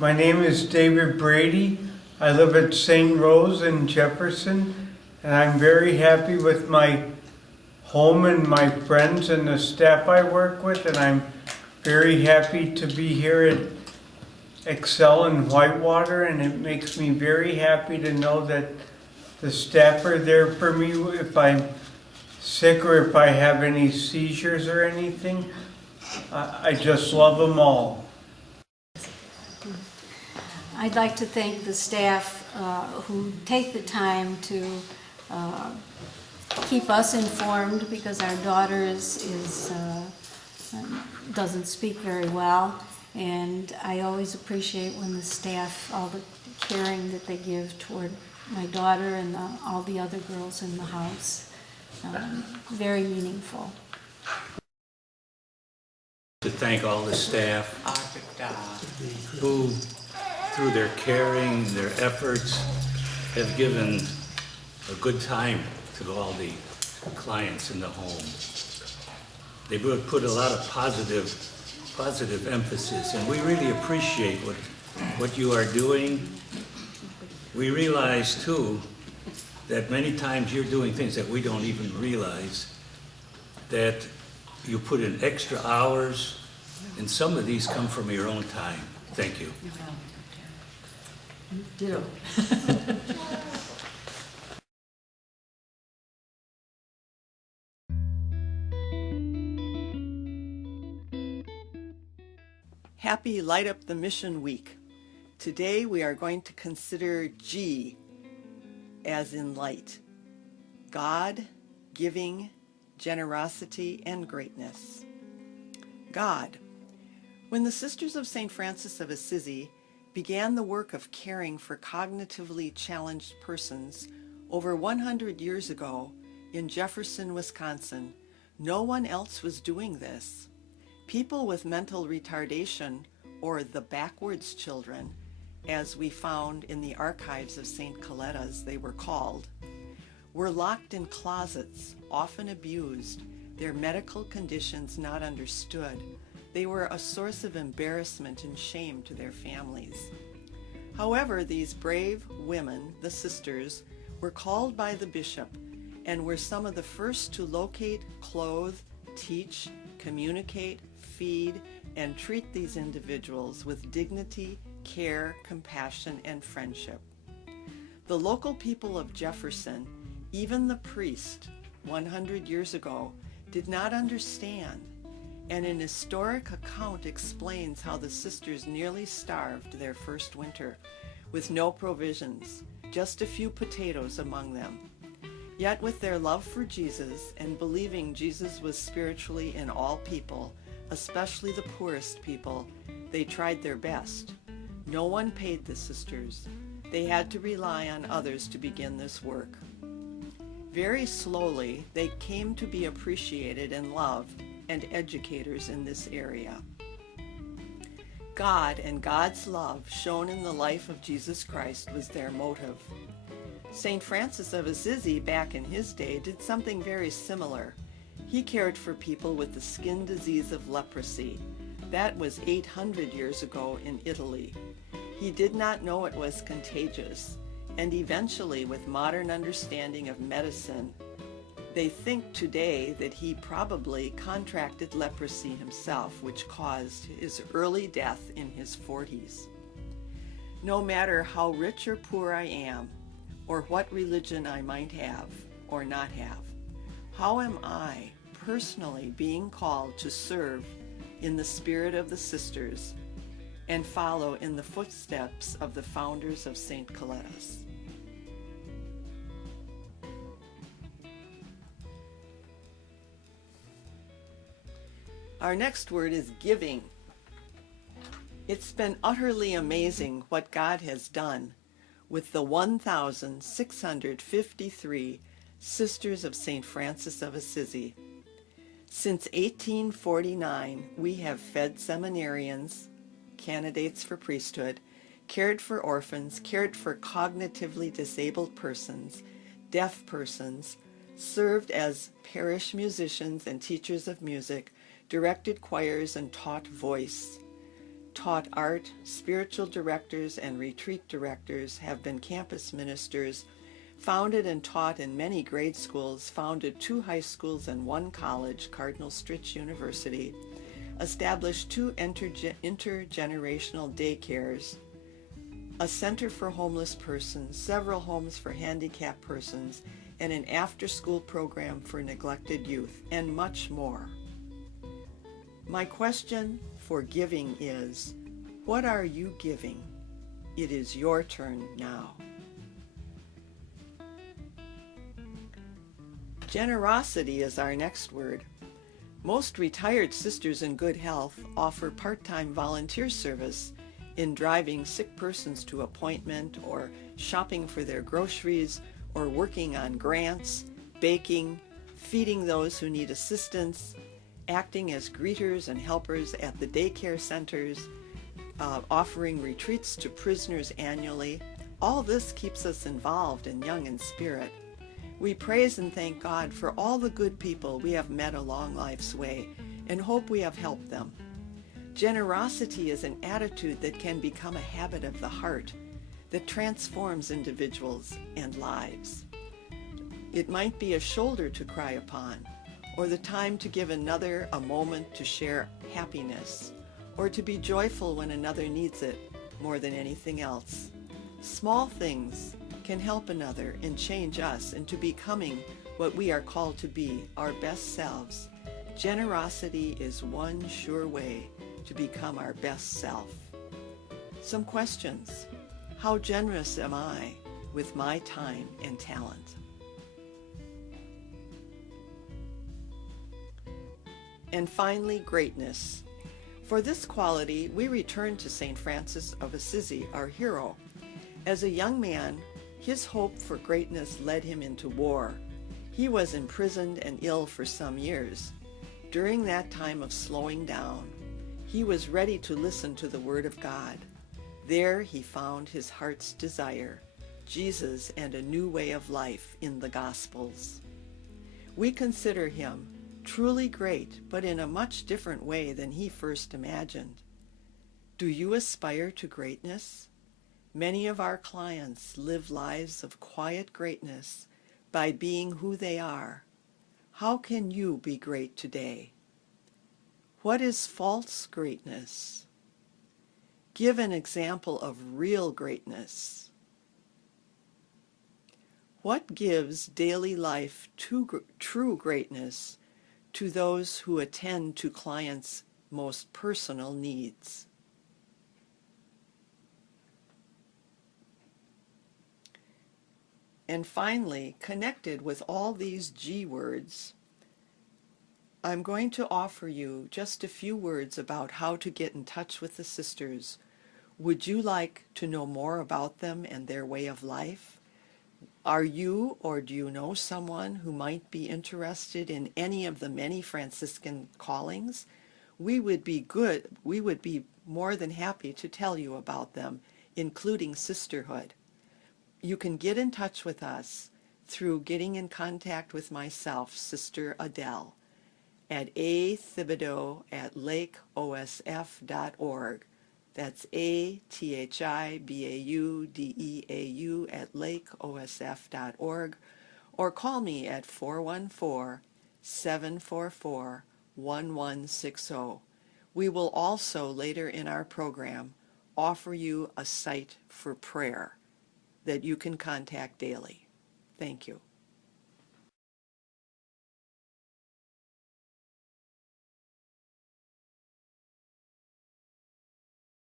My name is David Brady. I live at St. Rose in Jefferson, and I'm very happy with my home and my friends and the staff I work with, and I'm very happy to be here at Excel in Whitewater, and it makes me very happy to know that the staff are there for me if I'm sick or if I have any seizures or anything. I just love them all. I'd like to thank the staff who take the time to keep us informed because our daughter doesn't speak very well, and I always appreciate when the staff, all the caring that they give toward my daughter and all the other girls in the house. Very meaningful. To thank all the staff who, through their caring, their efforts, have given a good time to all the clients in the home. They put a lot of positive emphasis, and we really appreciate what you are doing. We realize too that many times you're doing things that we don't even realize, that you put in extra hours, and some of these come from your own time. Thank you. Ditto. Happy Light Up the Mission Week. Today we are going to consider G as in light. God, giving, generosity, and greatness. God. When the Sisters of St. Francis of Assisi began the work of caring for cognitively challenged persons over 100 years ago in Jefferson, Wisconsin, no one else was doing this. People with mental retardation, or the backwards children, as we found in the archives of St. Coletta's they were called, were locked in closets, often abused, their medical conditions not understood. They were a source of embarrassment and shame to their families. However, these brave women, the sisters, were called by the bishop and were some of the first to locate, clothe, teach, communicate, feed, and treat these individuals with dignity, care, compassion, and friendship. The local people of Jefferson, even the priest, 100 years ago, did not understand, and an historic account explains how the sisters nearly starved their first winter, with no provisions, just a few potatoes among them. Yet with their love for Jesus and believing Jesus was spiritually in all people, especially the poorest people, they tried their best. No one paid the sisters. They had to rely on others to begin this work. Very slowly, they came to be appreciated and loved and educators in this area. God and God's love shown in the life of Jesus Christ was their motive. St. Francis of Assisi, back in his day, did something very similar. He cared for people with the skin disease of leprosy. That was 800 years ago in Italy. He did not know it was contagious, and eventually, with modern understanding of medicine, they think today that he probably contracted leprosy himself, which caused his early death in his 40s. No matter how rich or poor I am, or what religion I might have or not have, how am I personally being called to serve in the spirit of the sisters and follow in the footsteps of the founders of St. Coletta's? Our next word is giving. It's been utterly amazing what God has done with the 1,653 Sisters of St. Francis of Assisi. Since 1849, we have fed seminarians, candidates for priesthood, cared for orphans, cared for cognitively disabled persons, deaf persons, served as parish musicians and teachers of music, directed choirs, and taught voice. taught art, spiritual directors, and retreat directors have been campus ministers, founded and taught in many grade schools, founded 2 high schools and 1 college, Cardinal Stritch University, established 2 intergenerational daycares, a center for homeless persons, several homes for handicapped persons, and an after-school program for neglected youth, and much more. My question for giving is, what are you giving? It is your turn now. Generosity is our next word. Most retired sisters in good health offer part-time volunteer service in driving sick persons to appointment, or shopping for their groceries, or working on grants, baking, feeding those who need assistance, acting as greeters and helpers at the daycare centers, offering retreats to prisoners annually. All this keeps us involved and young in spirit. We praise and thank God for all the good people we have met along life's way and hope we have helped them. Generosity is an attitude that can become a habit of the heart that transforms individuals and lives. It might be a shoulder to cry upon, or the time to give another a moment to share happiness, or to be joyful when another needs it more than anything else. Small things can help another and change us into becoming what we are called to be, our best selves. Generosity is one sure way to become our best self. Some questions. How generous am I with my time and talent? And finally, greatness. For this quality, we return to St. Francis of Assisi, our hero. As a young man, his hope for greatness led him into war. He was imprisoned and ill for some years. During that time of slowing down, he was ready to listen to the Word of God. There he found his heart's desire, Jesus and a new way of life in the Gospels. We consider him truly great, but in a much different way than he first imagined. Do you aspire to greatness? Many of our clients live lives of quiet greatness by being who they are. How can you be great today? What is false greatness? Give an example of real greatness. What gives daily life true greatness to those who attend to clients' most personal needs? And finally, connected with all these G words, I'm going to offer you just a few words about how to get in touch with the sisters. Would you like to know more about them and their way of life? Are you, or do you know someone who might be interested in any of the many Franciscan callings? We would be more than happy to tell you about them, including sisterhood. You can get in touch with us through getting in contact with myself, Sister Adele, at athibodeau@lakeosf.org. That's athibaudeu@lakeosf.org, or call me at 414-744-1160. We will also later in our program offer you a site for prayer that you can contact daily. Thank you.